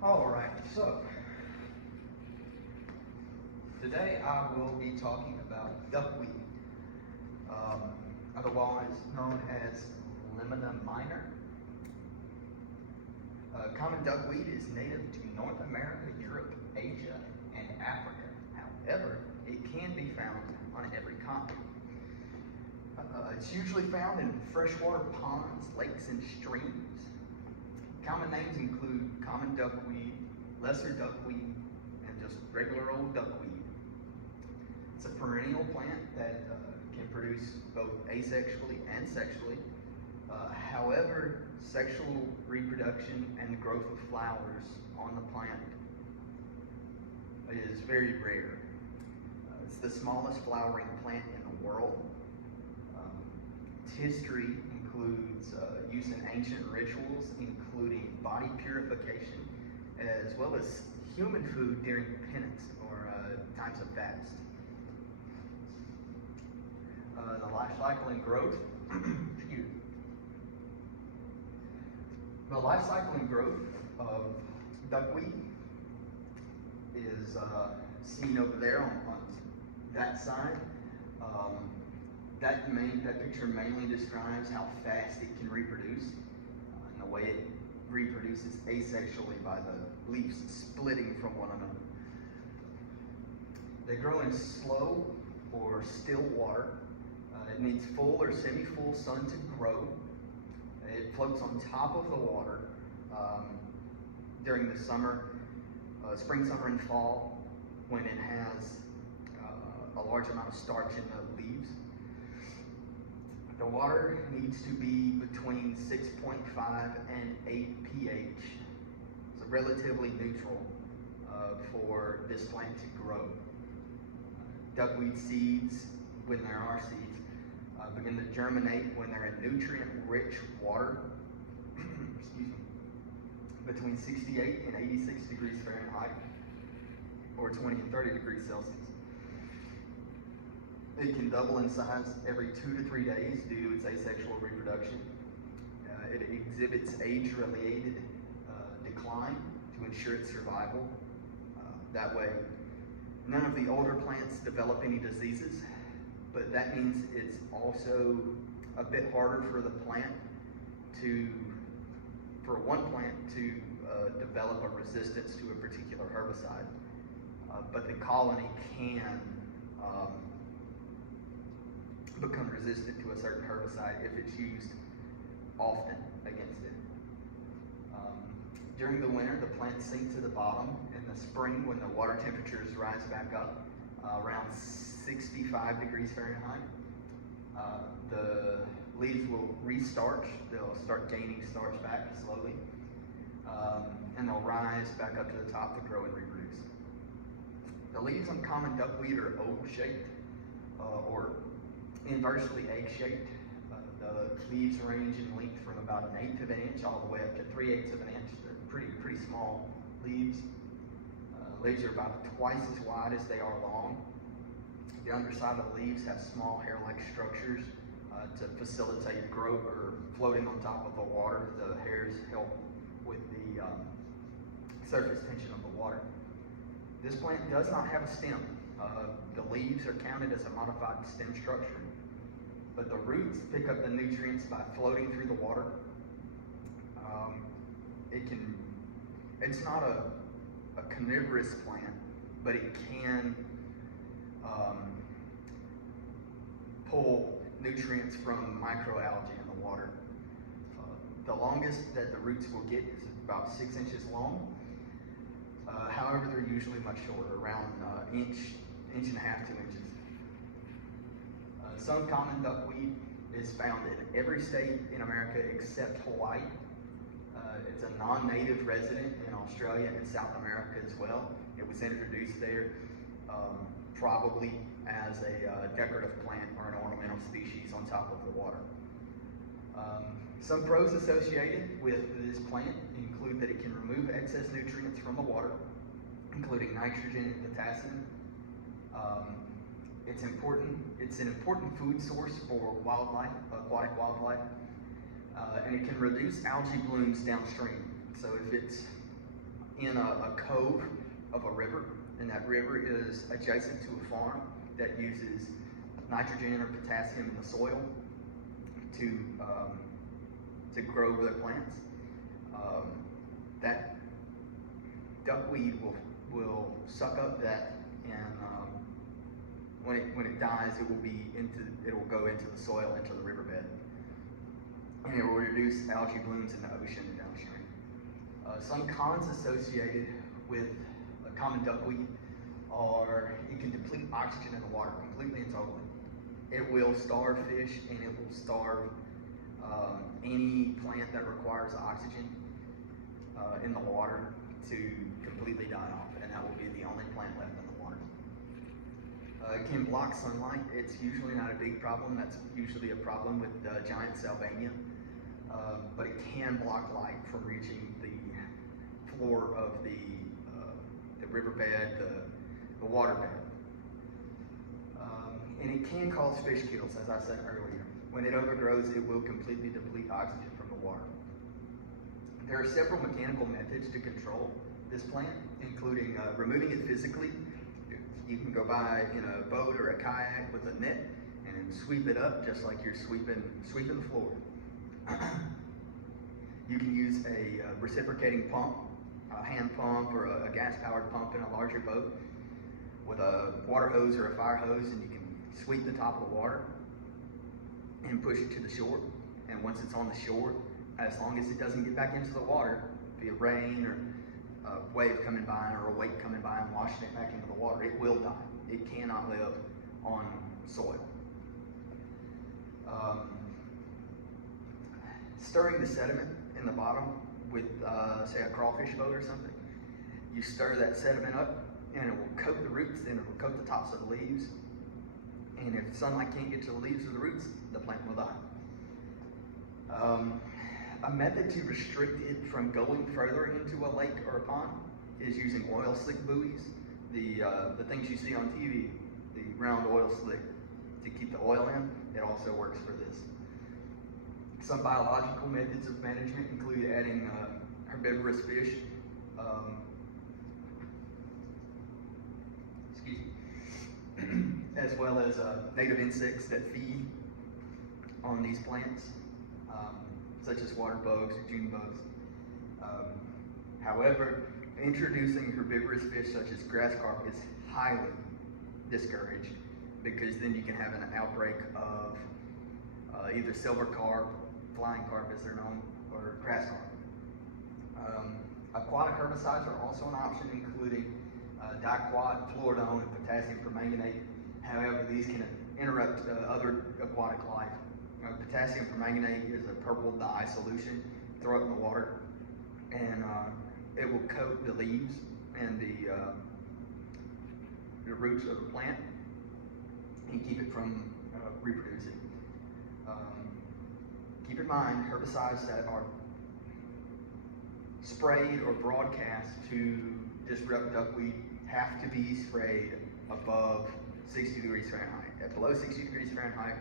Alright, so today I will be talking about duckweed, otherwise known as Limina minor. Common duckweed is native to North America, Europe, Asia, and Africa. However, it can be found on every continent. It's usually found in freshwater ponds, lakes, and streams. Common names include common duckweed, lesser duckweed, and just regular old duckweed. It's a perennial plant that can produce both asexually and sexually. However, sexual reproduction and the growth of flowers on the plant is very rare. It's the smallest flowering plant in the world. Its history includes use in ancient rituals, including body purification, as well as human food during penance or times of fast. The life cycle and growth. Excuse me. The life cycle and growth of duckweed is seen over there on that side. That picture mainly describes how fast it can reproduce and the way it reproduces asexually by the leaves splitting from one another. They grow in slow or still water. It needs full or semi-full sun to grow. It floats on top of the water during the summer, spring, summer, and fall, when it has a large amount of starch in the leaves. The water needs to be between 6.5 and 8 pH, so relatively neutral for this plant to grow. Duckweed seeds, when there are seeds, begin to germinate when they're in nutrient-rich water, excuse me, between 68 and 86 degrees Fahrenheit, or 20 and 30 degrees Celsius. It can double in size every 2 to 3 days due to its asexual reproduction. It exhibits age-related decline to ensure its survival. That way, none of the older plants develop any diseases, but that means it's also a bit harder for one plant to develop a resistance to a particular herbicide. But the colony can become resistant to a certain herbicide if it's used often against it. During the winter, the plants sink to the bottom. In the spring, when the water temperatures rise back up around 65 degrees Fahrenheit, the leaves will restart. They'll start gaining starch back slowly, and they'll rise back up to the top to grow and reproduce. The leaves on common duckweed are oval-shaped or inversely egg-shaped. The leaves range in length from about 1/8 of an inch all the way up to 3/8 of an inch. They're pretty small leaves. Leaves are about twice as wide as they are long. The underside of the leaves have small hair-like structures to facilitate growth or floating on top of the water. The hairs help with the surface tension of the water. This plant does not have a stem. The leaves are counted as a modified stem structure, but the roots pick up the nutrients by floating through the water. It's not a carnivorous plant, but it can pull nutrients from microalgae in the water. The longest that the roots will get is about 6 inches long. However, they're usually much shorter, around inch and a half, 2 inches. Some common duckweed is found in every state in America except Hawaii. It's a non-native resident in Australia and South America as well. It was introduced there probably as a decorative plant or an ornamental species on top of the water. Some pros associated with this plant include that it can remove excess nutrients from the water, including nitrogen and potassium. It's an important food source for wildlife, aquatic wildlife, and it can reduce algae blooms downstream. So if it's in a cove of a river, and that river is adjacent to a farm that uses nitrogen or potassium in the soil to grow their plants. That duckweed will suck up that, and when it dies, it will go into the soil, into the riverbed, and it will reduce algae blooms in the ocean and downstream. Some cons associated with common duckweed are it can deplete oxygen in the water completely and totally. It will starve fish, and it will starve any plant that requires oxygen in the water to completely die off, and that will be the only plant left in the water. It can block sunlight. It's usually not a big problem. That's usually a problem with giant salvania, but it can block light from reaching the floor of the riverbed, the waterbed. And it can cause fish kills, as I said earlier. When it overgrows, it will completely deplete oxygen from the water. There are several mechanical methods to control this plant, including removing it physically. You can go by in a boat or a kayak with a net and sweep it up just like you're sweeping the floor. You can use a reciprocating pump, a hand pump or a gas-powered pump in a larger boat with a water hose or a fire hose, and you can sweep the top of the water and push it to the shore. And once it's on the shore, as long as it doesn't get back into the water, via rain or a wave coming by or a wake coming by and washing it back into the water, it will die. It cannot live on soil. Stirring the sediment in the bottom with, say, a crawfish boat or something, you stir that sediment up and it will coat the roots and it will coat the tops of the leaves. And if sunlight can't get to the leaves or the roots, the plant will die. A method to restrict it from going further into a lake or a pond is using oil slick buoys. The things you see on TV, the round oil slick to keep the oil in, it also works for this. Some biological methods of management include adding herbivorous fish, as well as native insects that feed on these plants, such as water bugs or June bugs. However, introducing herbivorous fish such as grass carp is highly discouraged, because then you can have an outbreak of either silver carp, flying carp as they're known, or grass carp. Aquatic herbicides are also an option, including Duckweed, fluordone, and potassium permanganate. However, these can interrupt other aquatic life. Potassium permanganate is a purple dye solution. Throw it in the water, and it will coat the leaves and the roots of the plant and keep it from reproducing. Keep in mind, herbicides that are sprayed or broadcast to disrupt duckweed have to be sprayed above 60 degrees Fahrenheit. At below 60 degrees Fahrenheit,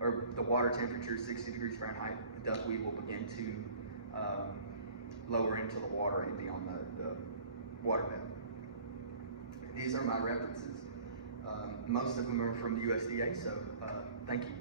or the water temperature is 60 degrees Fahrenheit, the duckweed will begin to lower into the water and be on the waterbed. These are my references. Most of them are from the USDA, so thank you.